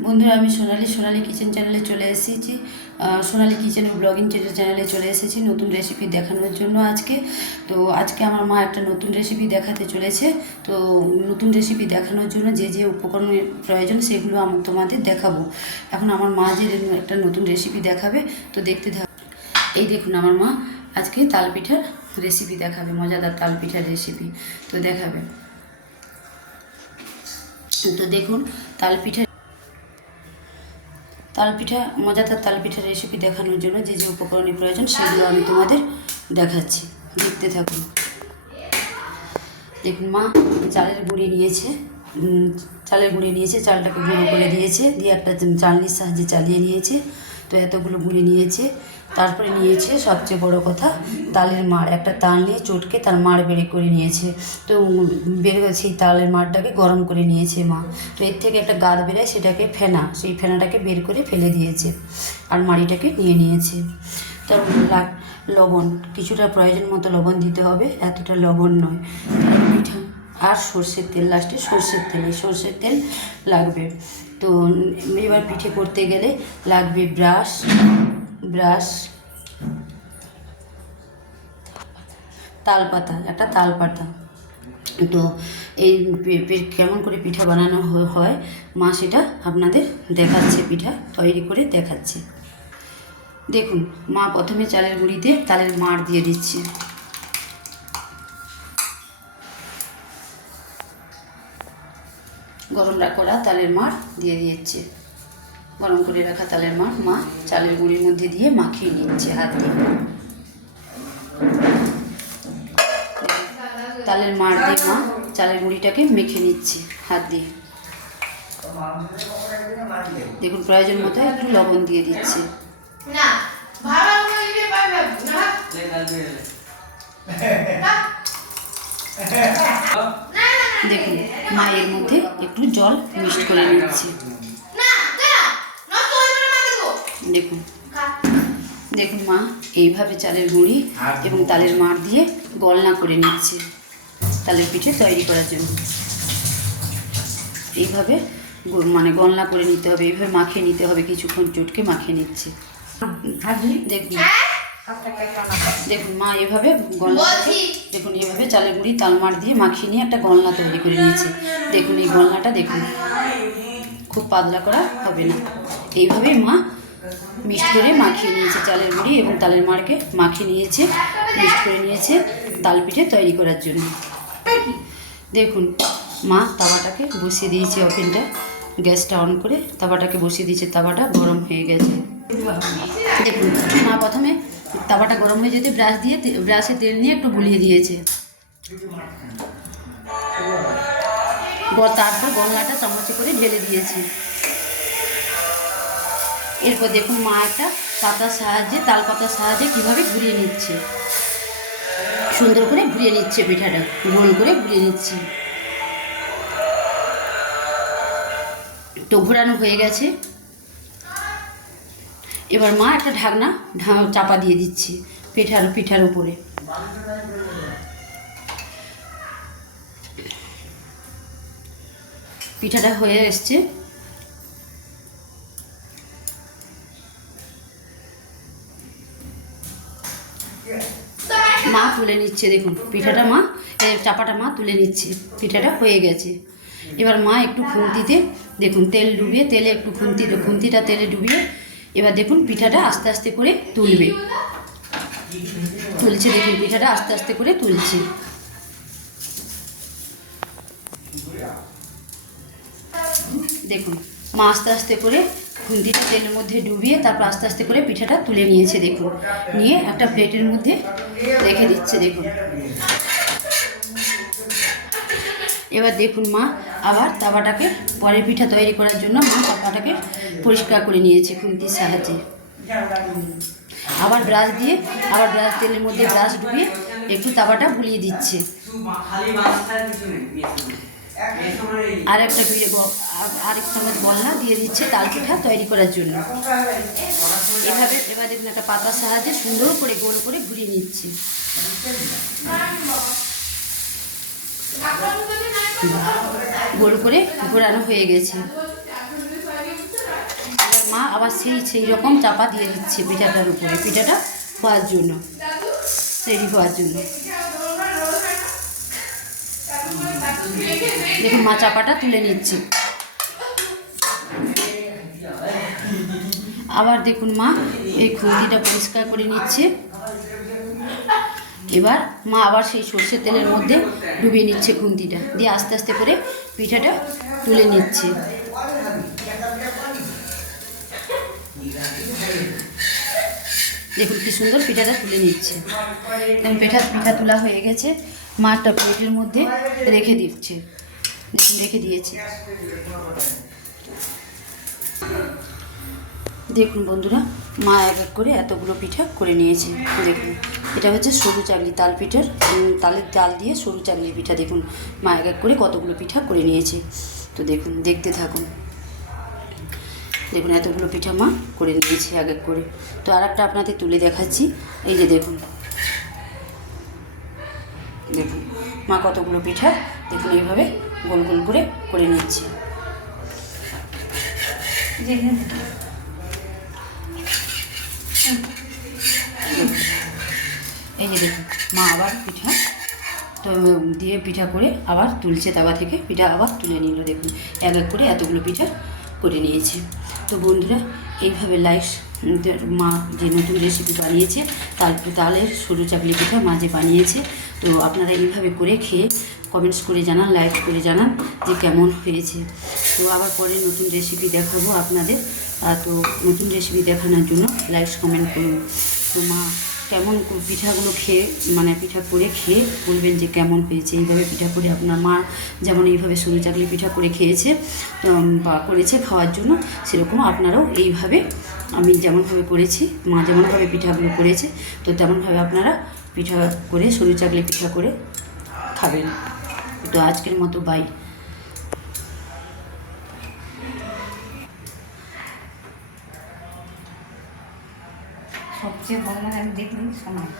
বন্ধুরা, আমি সোনালি কিচেন চ্যানেলে চলে এসেছি। সোনালি কিচেন ব্লগিং চ্যানেলে চলে এসেছি নতুন রেসিপি দেখানোর জন্য। আজকে আমার মা একটা নতুন রেসিপি দেখাতে চলেছে। তো নতুন রেসিপি দেখানোর জন্য যে যে উপকরণের প্রয়োজন সেগুলো আমি তোমাদের দেখাবো। এখন আমার মা যে একটা নতুন রেসিপি দেখাবে, তো দেখতে থাক। এই দেখুন, আমার মা আজকে তালপিঠার রেসিপি দেখাবে, মজাদার তালপিঠার রেসিপি তো দেখাবে। তো দেখুন, মজাদার তালপিঠার রেসিপি দেখানোর জন্য যে যে উপকরণের প্রয়োজন সেগুলো আমি তোমাদের দেখাচ্ছি, দেখতে থাকুন। দেখুন, মা চালের গুঁড়ি নিয়েছে, চালটাকে গুঁড়ো করে দিয়েছে, দিয়ে একটা চালনির সাহায্যে চালিয়ে নিয়েছে। তো এতগুলো গুঁড়ি নিয়েছে। তারপরে নিয়েছে সবচেয়ে বড় কথা, তালের মাড়। একটা তাল নিয়ে চটকে তার মাড় বের করে নিয়েছে। তো সেই তালের মাড়টাকে গরম করে নিয়েছে মা। তো এর থেকে একটা গাদ বেরোয়, সেই ফেনাটাকে বের করে ফেলে দিয়েছে, আর মাড়িটাকে নিয়ে নিয়েছে। তারপর লবণ, কিছুটা প্রয়োজন মতো লবণ দিতে হবে, এতটা লবণ নয়। পিঠা আর সর্ষের তেল, লাস্টে সর্ষের তেল লাগবে। তো এবার পিঠে করতে গেলে লাগবে ব্রাশ, একটা তালপাতা। তো এই কেমন করে পিঠা বানানো হয় মা সেটা আপনাদের দেখাচ্ছে, পিঠা তৈরি করে দেখাচ্ছে। দেখুন, মা প্রথমে চালের গুঁড়িতে তালের মাড় দিয়ে দিচ্ছে। গরম করা তালের মাড় দিয়ে দিচ্ছে। গরম করে রাখা তালের মাড় মা চালের গুঁড়ির মধ্যে দিয়ে মাখিয়ে নিচ্ছে হাত দিয়ে। তালের মাড় দিয়ে মা চালের গুঁড়িটাকে মেখে নিচ্ছে হাত দিয়ে। দেখুন, প্রয়োজন মতো একটু লবণ দিয়ে দিচ্ছে। দেখুন, মা এর মধ্যে একটু জল মিক্সড করে নিচ্ছে। দেখুন মা এইভাবে চালের গুঁড়ি এবং তালের মাড় দিয়ে গলনা করে নিচ্ছে তালের পিঠে তৈরি করার জন্য। এইভাবে গলনা করে নিতে হবে, এইভাবে মাখিয়ে নিতে হবে, কিছুক্ষণ চটকে মাখিয়ে নিচ্ছে। দেখুন মা এভাবে এইভাবে চালের গুঁড়ি তালমাড় দিয়ে মাখিয়ে নিয়ে একটা গলনা তৈরি করে নিয়েছে। দেখুন, এই গলনাটা দেখুন, খুব পাতলা করা হবে না। এইভাবেই মা মিক্সড করে মাখিয়ে নিয়েছে, চালের গুঁড়ি এবং তালের মাড়কে মাখিয়ে নিয়েছে, মিক্সড করে নিয়েছে তালপিঠে তৈরি করার জন্য। দেখুন, মা তাওয়াটাকে বসিয়ে দিয়েছে, ওভেনটা গ্যাসটা অন করে তাওয়াটাকে বসিয়ে দিয়েছে। তাওয়াটা গরম হয়ে গেছে। দেখুন, মা প্রথমে তাওয়াটা গরম হয়ে যেতে ব্রাশে তেল নিয়ে একটু বুলিয়ে দিয়েছে। তারপর গলনাটা চামচে করে ঢেলে দিয়েছে। এরপর দেখুন, মা একটা তাল পাতার সাহায্যে কীভাবে ঘুরিয়ে নিচ্ছে, সুন্দর করে ঘুরিয়ে নিচ্ছে, পিঠাটা গোল করে ঘুরিয়ে নিচ্ছে। তো ঘোরানো হয়ে গেছে। এবার মা একটা ঢাকনা চাপা দিয়ে দিচ্ছে পিঠার উপরে। পিঠাটা হয়ে এসছে। মা তুলে নিচ্ছে। দেখুন, চাপাটা মা তুলে নিচ্ছে, পিঠাটা হয়ে গেছে। এবার মা একটু খুন্তিতে দেখুন তেল ডুবিয়ে, খুন্তিটা তেলে ডুবিয়ে এবার দেখুন পিঠাটা আস্তে আস্তে করে তুলছে। দেখুন, পিঠাটা আস্তে আস্তে করে তুলছে। দেখুন, মা আস্তে আস্তে করে খুন্তিটা তেলের মধ্যে ডুবিয়ে তারপর আস্তে আস্তে করে পিঠাটা তুলে নিয়েছে। দেখুন, নিয়ে একটা প্লেটের মধ্যে রেখে দিচ্ছে। দেখুন, এবার দেখুন মা আবার তাওয়াটাকে পরের পিঠা তৈরি করার জন্য মা তাওয়াটাকে পরিষ্কার করে নিয়েছে খুন্তির সাহায্যে। আবার তেলের মধ্যে ব্রাশ ডুবিয়ে একটু তাওয়াটা বুলিয়ে দিচ্ছে। আরেক চামচ গলনা দিয়ে দিচ্ছে তাল পিঠা তৈরি করার জন্য। এবার দেখুন, একটা পাতার সাহায্যে সুন্দর করে গোল করে ঘুরিয়ে নিচ্ছে। গোল করে ঘোরানো হয়ে গেছে। এবার মা আবার সেই রকম চাপা দিয়ে দিচ্ছে পিঠাটার উপরে, পিঠাটা হওয়ার জন্য, তৈরি হওয়ার জন্য। দেখুন মা চাপাটা তুলে নিচ্ছে। আবার দেখুন মা এই খুন্তিটা পরিষ্কার করে নিচ্ছে। এবার মা আবার সেই সর্ষের তেলের মধ্যে ডুবিয়ে নিচ্ছে খুন্তিটা, দিয়ে আস্তে আস্তে করে পিঠাটা তুলে নিচ্ছে। দেখুন কি সুন্দর পিঠাটা তুলে নিচ্ছে। পিঠা তোলা হয়ে গেছে, মা একটা প্লেটের মধ্যে রেখে দিচ্ছে। দেখুন রেখে দিয়েছে। দেখুন বন্ধুরা, মা এক এক করে এতগুলো পিঠা করে নিয়েছে। দেখুন এটা হচ্ছে সরু চাকলি তাল পিঠার, তালের ডাল দিয়ে সরু চাকলি পিঠা। দেখুন মা এক এক করে কতগুলো পিঠা করে নিয়েছে। তো দেখুন, দেখতে থাকুন। দেখুন এতগুলো পিঠা মা করে নিয়েছে এক এক করে। তো আর একটা আপনাদের তুলে দেখাচ্ছি। এই যে দেখুন, দেখুন মা কতগুলো পিঠা দেখুন এইভাবে গোল গোল করে নিচ্ছে। এই যে দেখুন মা আবার পিঠা তো দিয়ে পিঠা করে আবার তুলছে, তাওয়া থেকে পিঠা আবার তুলে নিল। দেখুন এক এক করে এতগুলো পিঠা করে নিয়েছে। তো বন্ধুরা, এইভাবে মা যে নতুন রেসিপি বানিয়েছে তালের সরু চাকলি পিঠা মা যে বানিয়েছে, তো আপনারা এইভাবে করে খেয়ে কমেন্টস করে জানান, লাইক করে জানান যে কেমন হয়েছে। তো আবার পরে নতুন রেসিপি দেখাবো আপনাদের। তো নতুন রেসিপি দেখানোর জন্য লাইক কমেন্ট করুন। তো মা কেমন পিঠাগুলো খেয়ে পিঠা করে খেয়ে বলবেন যে কেমন হয়েছে। এইভাবে পিঠা করে আপনার মা যেমন এইভাবে সরু চাকলি পিঠা করে খেয়েছে বা করেছে খাওয়ার জন্য, সেরকম আপনারাও এইভাবে আমি যেমনভাবে করেছি, মা যেমনভাবে পিঠাগুলো করেছে, তো তেমনভাবে আপনারা পিঠা করে সরু চাকলি পিঠা করে খাবেন। তো আজকের মতো বাই। সবচেয়ে ভালো লাগে আমি দেখলি সময়